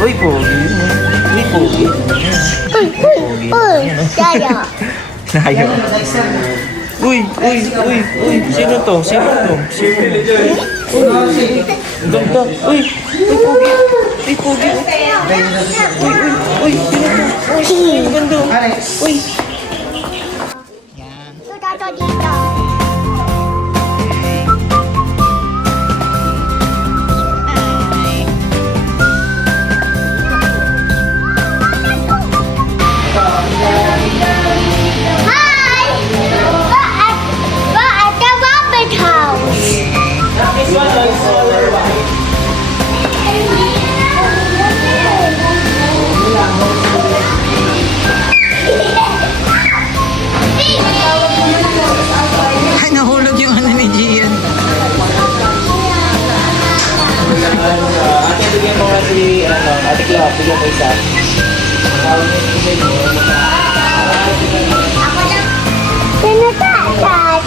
Uy, pogi. Uy, pogi. Tayo. Layo. Uy. Sino to? Ang ganda. Uy, pogi. Uy, pogi. Uy, sino to? Uy, ang ganda. Uy. Ito tato dito. Hi! We're at the Rabbit House. Ay, nahulog yung ano ni Gian. Ate, bigyan mo nga si, Ate Clau, bigyan mo isa. Tinatatay.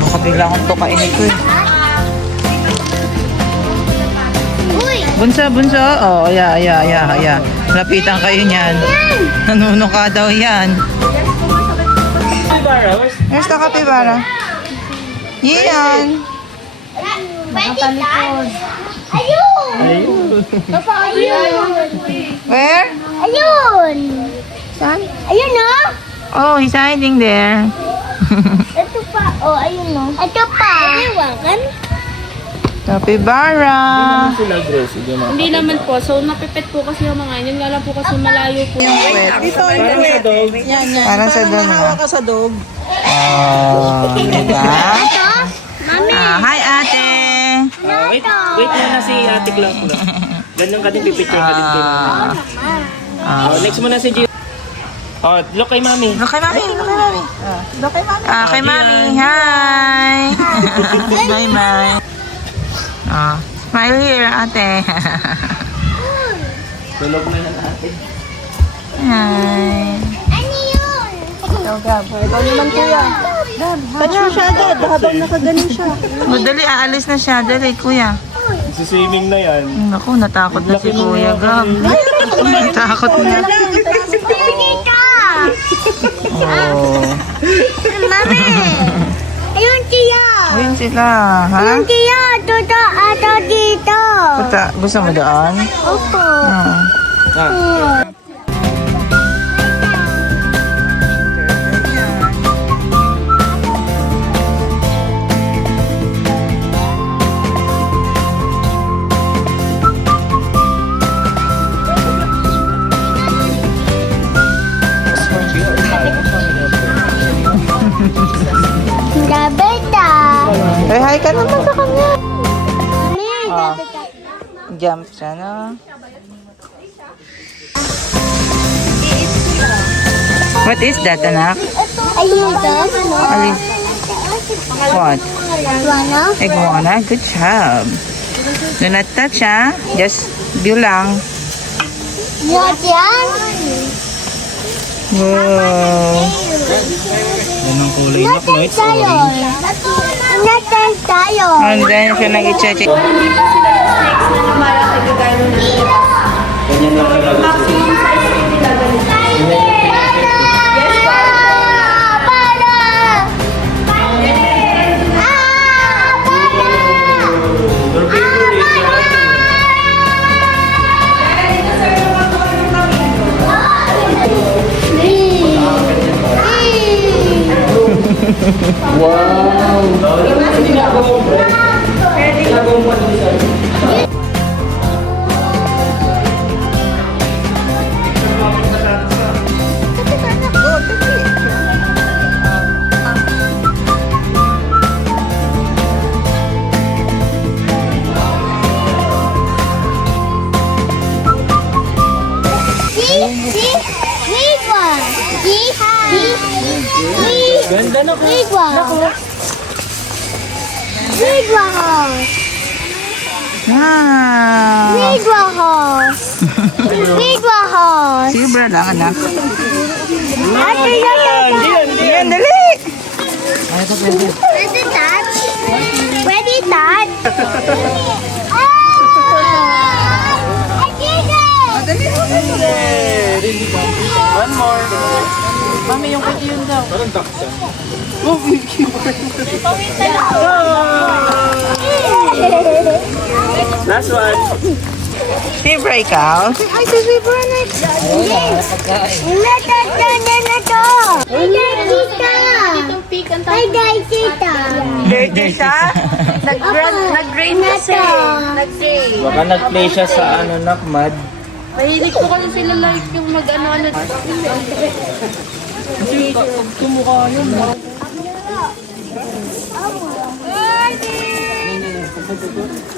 Baka bigla akong tukain ko eh. Uy! Bunso. Oh, yeah. Lapitan kayo niyan. Nanuno ka daw yan. Where's the capybara? Yan. Pwede tayo. Ayun! Where? Ayun! Saan? Ayun no? Oh, he's hiding there. Ito pa. Oh, ayun no? Ito pa. Iwakan? Capybara. Sila, Grace. Hindi naman po. So, napipet po kasi yung mga yun. Nga lang po kasi malayo po. Yung wet. Parang sa dog. Parang sa dog. Ka sa dog. Oh, diba? Ito? Mami! Hi, ate. Wait muna si Ate Clau. Ganyan ka din, pipicture ka din kay Mami. Next mo na si Gio. Look kay Mami. Look kay mami. Look kay mami. Kay mami. Hi. Hi, Mai. Smile here, ate. Tulog na lang natin. Hi. Ano yun? Ikaw naman kuya. Touch mo siya agad habang nakaganon siya. Dali, aalis na siya. Dali, kuya. Swimming na yan. Naku, natakot na si Kuya Gab. Natakot na. Dito! Oh. Mami! Ayun siya! Ayun sila, ha? Ayun siya! Tuto ato dito! Gusto mo doon? Opo! Gabeta! Ay, hi ka naman sa kanya. Mami, gabeta! Jump siya, no? What is that, anak? Ayun ito? Alis. What? Ano? Iguana? Good job. Do not touch, ha? Just view lang. What yan? Wow. Yan ang kulay na Natin tayo! Natin tayo! And then, siya nag-check. Ganyan lang talaga. Ganda na ko. Big one. Big one. Wow! Big one. Big one. Silver lang, anak. Ate, yan. Yan, dali! Ready, touch? Ready, touch? Ah! I did it! Dali! One more. Mami, yung kay yun daw. Parang taksa. Last one. Silver ikaw? Ay, susubo na. Yes. Natatanan na to. Ay, tita. Itong peak ang Ay, tita. Dirty siya? Nag-grade kasi. Nag-grade. Baka nag-play siya sa nakmad. Mahilig ko kasi sila like yung mag-ano-ano.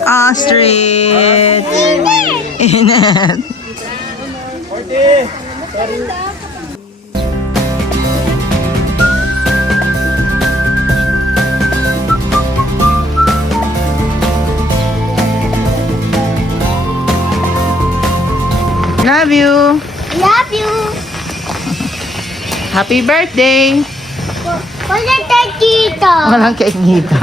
Ostrich! Inat! Love you! Love you. Happy birthday! Wala tayo dito. Walang kainita.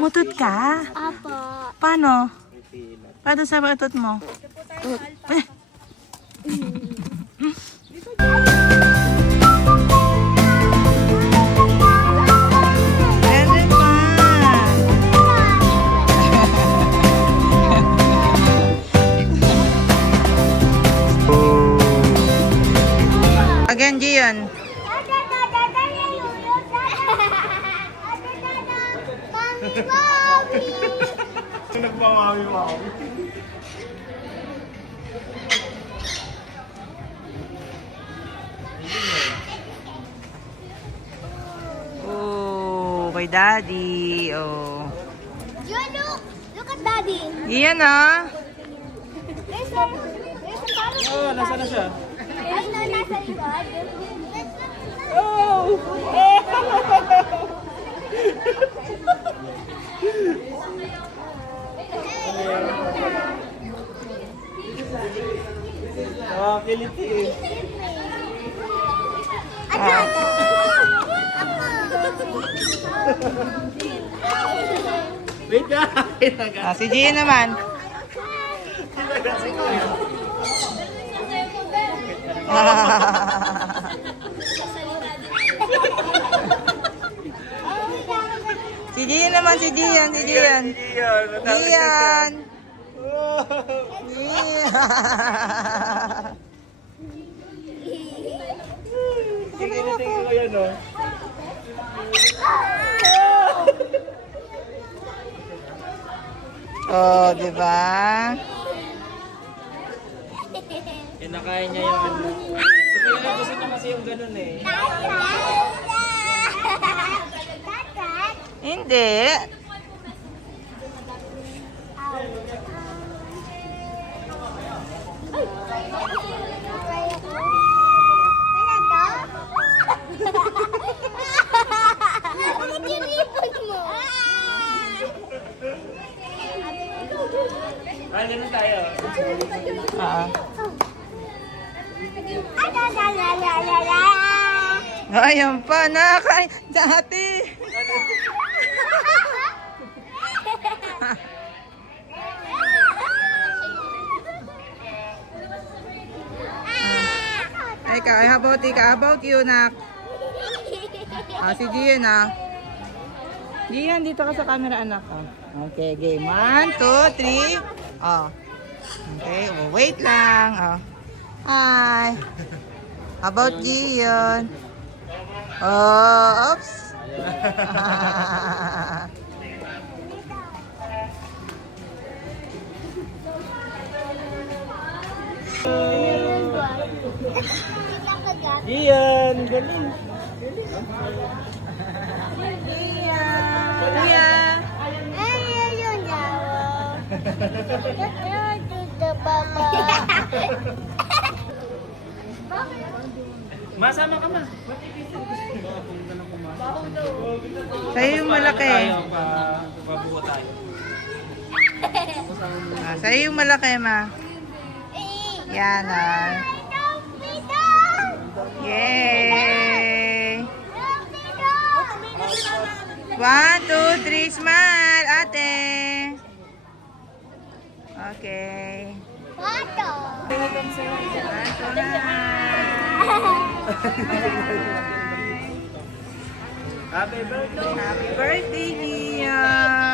Mutot ka? Apo. Paano? Paano sa utot mo? Meron pa. Again, Gian. Oh, kay Daddy. Oh. Look at Daddy. Iyan ah. There's a parrot. Oh, nasa na siya? Ay, no, nasa likod. Kiliti eh. Wait na. Si Gian naman. Si Gian naman, si Gian, si Gian. Gian. Kiliti ko yan oh. Oh, di ba? Kinakain niya yung ano. So kaya gusto niya kasi yung ganun eh. Hindi. Ah, ganun tayo. Ah. Ayan pa, nakakain. Dati. Ikaw, how about you, nak? Ah, si Gian, ah. Gian, dito ka sa camera, anak. Ah. Okay, game. 1, 2, 3. Oh. Okay, oh, wait lang. Oh. Hi. How about Gian? Oh, oops. Gian, galing. Iya. Masama ka ma. Sa'yo yung malaki. Tayo, pabuka tayo. Sa'yo yung malaki, ma. Yan, Yay! 1, 2, 3, smile, ate. Okay. Happy birthday. Happy birthday, Gia!